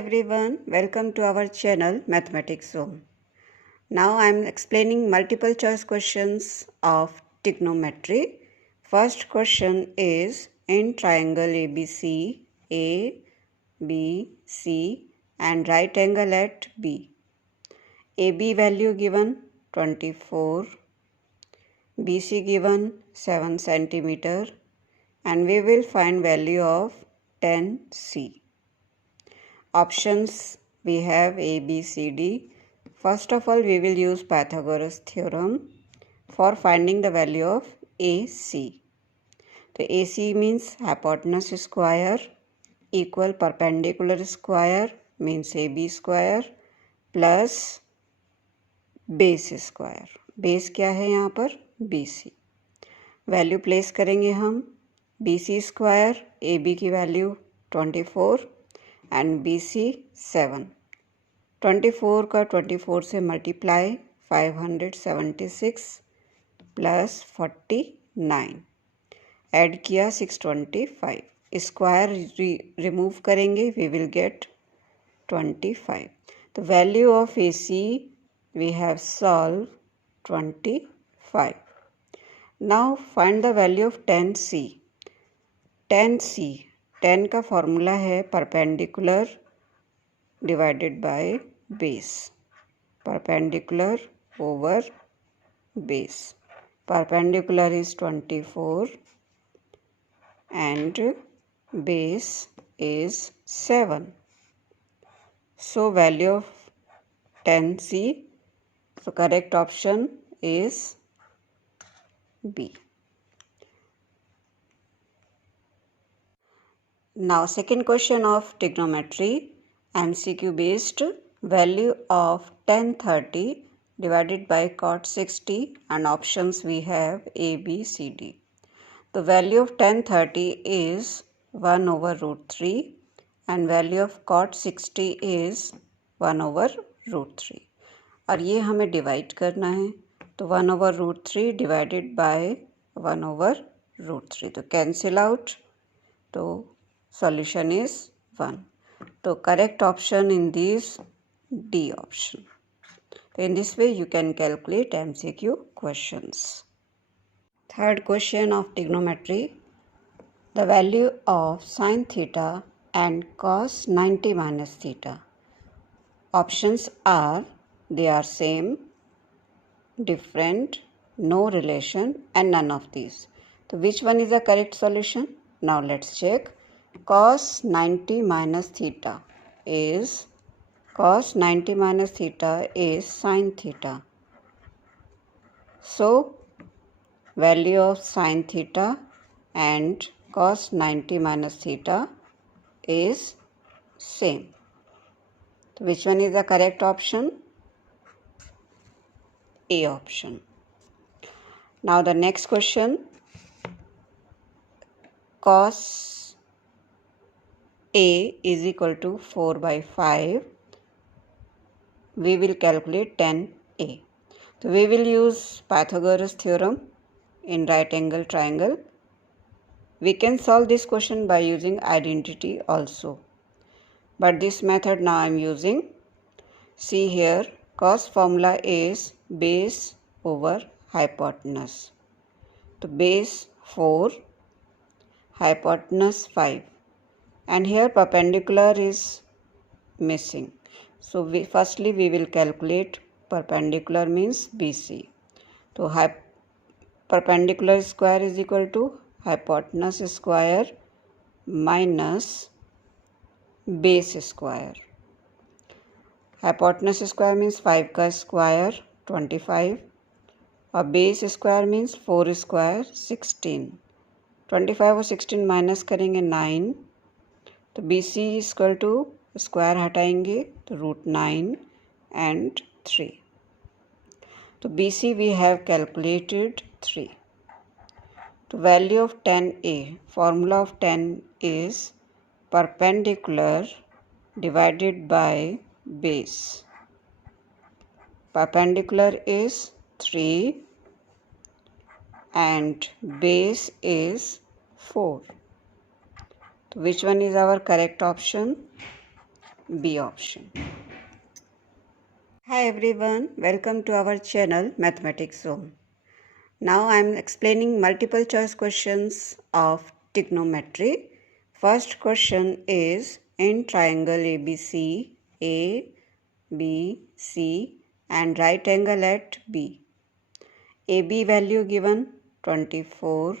everyone, welcome to our channel Mathematics Zone. Now I am explaining multiple choice questions of trigonometry. First question is in triangle ABC, A, B, C and right angle at B. AB value given 24, BC given 7 centimeter and we will find value of 10C. Options we have A, B, C, D. First of all, we will use Pythagoras theorem for finding the value of AC. The AC means hypotenuse square equal perpendicular square means AB square plus base square. Base क्या है यहाँ पर BC. Value place करेंगे हम BC square AB की value 24 and BC 7. 24 का 24 से multiply 576 plus 49 add किया 625. स्क्वायर रिमूव करेंगे we will get 25. The value of AC we have solved 25. Now find the value of 10C. 10 का फॉर्मूला है perpendicular divided by base. Perpendicular over base. Perpendicular is 24 and base is 7. So value of 10C. So correct option is B. Now second question of trigonometry, MCQ based. Value of tan 30 divided by cot 60 and options we have A, B, C, D. The value of tan 30 is 1 over root 3 and value of cot 60 is 1 over root 3. और ये हमें divide करना है तो 1 over root 3 divided by 1 over root 3. तो cancel out तो solution is 1. So correct option in this D option. In this way you can calculate MCQ questions. Third question of trigonometry. The value of sin theta and cos 90 minus theta. Options are they are same, different, no relation and none of these. So which one is the correct solution? Now let's check. Cos 90 minus theta is sin theta. So value of sin theta and cos 90 minus theta is same. So which one is the correct option? A option. Now the next question. Cos A is equal to 4 by 5. We will calculate tan A. So we will use Pythagoras theorem in right angle triangle. We can solve this question by using identity also. But this method now I am using. See here, cos formula is base over hypotenuse. So base 4, hypotenuse 5. And here perpendicular is missing. So firstly we will calculate perpendicular means BC. So perpendicular square is equal to hypotenuse square minus base square. Hypotenuse square means 5 का square 25 और base square means 4 square 16. 25 और 16 minus करेंगे 9. तो BC equal to square हटाएंगे तो √9 and 3. तो BC we have calculated 3. तो value of tan A, formula of tan is perpendicular divided by base. Perpendicular is 3 and base is 4. So which one is our correct option? B option. Hi everyone, welcome to our channel Mathematics Zone. Now I am explaining multiple choice questions of trigonometry. First question is, in triangle ABC, A, B, C and right angle at B. AB value given 24,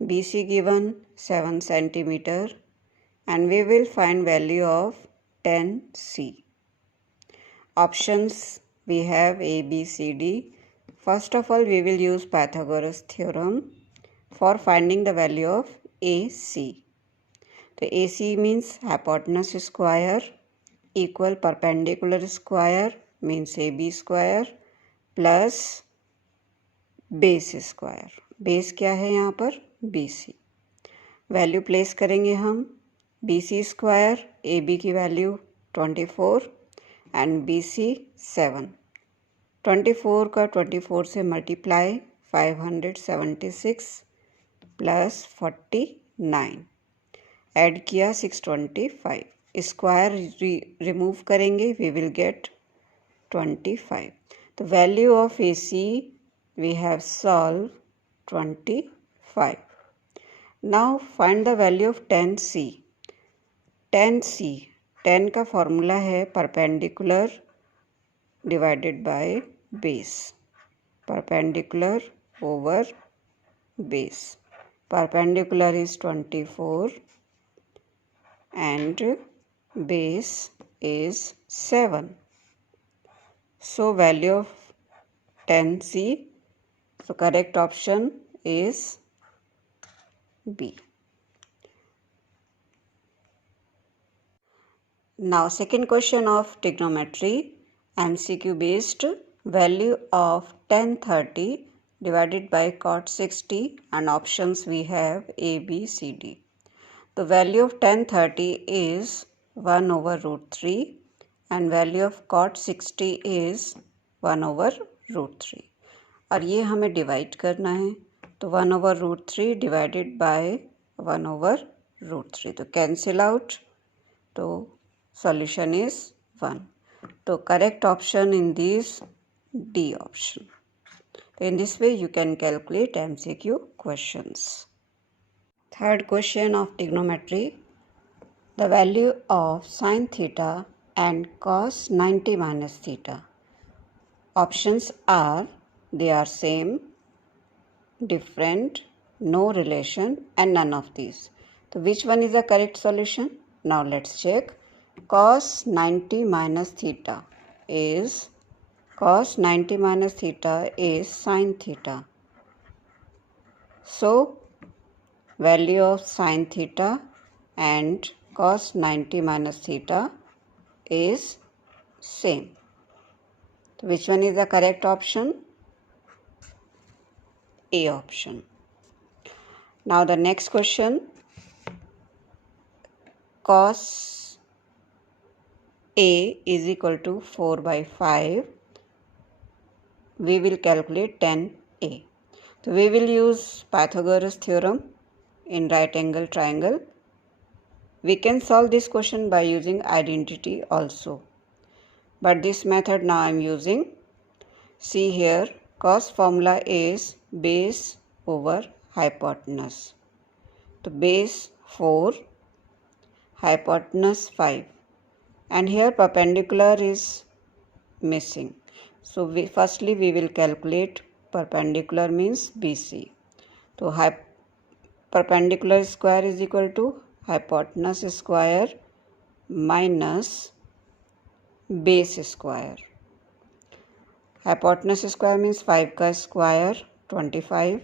BC given 7 centimeter and we will find value of 10C. Options we have A, B, C, D. First of all, we will use Pythagoras theorem for finding the value of AC. So AC means hypotenuse square equal perpendicular square means AB square plus base square. Base क्या है यहाँ पर BC. Value place करेंगे हम BC square AB की value 24 and BC 7. 24 का 24 से multiply 576 plus 49 add किया 625. स्क्वायर रिमूव करेंगे we will get 25. The value of AC we have solved 25. Now find the value of 10C. 10 का फॉर्मूला है perpendicular divided by base. Perpendicular over base. Perpendicular is 24 and base is 7. So value of 10C. So correct option is B. Now second question of trigonometry, MCQ based. Value of tan 30 divided by cot 60 and options we have A, B, C, D. The value of tan 30 is 1 over root 3 and value of cot 60 is 1 over root 3. और ये हमें divide करना है तो 1 over root 3 divided by 1 over root 3. तो cancel out तो solution is 1. So correct option in this D option. In this way you can calculate MCQ questions. Third question of trigonometry. The value of sin theta and cos 90 minus theta. Options are they are same, different, no relation and none of these. So which one is the correct solution? Now let's check. Cos 90 minus theta is sin theta. So value of sin theta and cos 90 minus theta is same. So which one is the correct option? A option. Now the next question. Cos A is equal to 4 by 5. We will calculate tan A. So we will use Pythagoras theorem in right angle triangle. We can solve this question by using identity also. But this method now I am using. See here, cos formula is base over hypotenuse. So base 4, hypotenuse 5. And here perpendicular is missing. So firstly we will calculate perpendicular means BC. So perpendicular square is equal to hypotenuse square minus base square. Hypotenuse square means 5 का square 25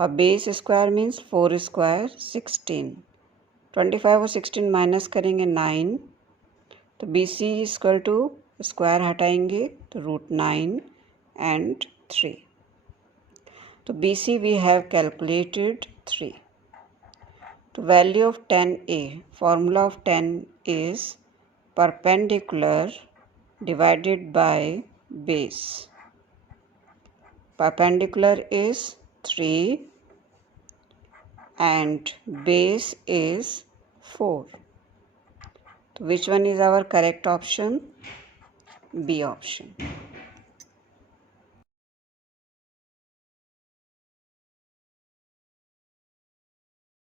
और base square means 4 square 16. 25 और 16 minus करेंगे 9. तो BC equal to square हटाएंगे तो √9 and 3. तो BC we have calculated 3. तो value of tan A, formula of tan is perpendicular divided by base. Perpendicular is 3 and base is 4. So which one is our correct option? B option.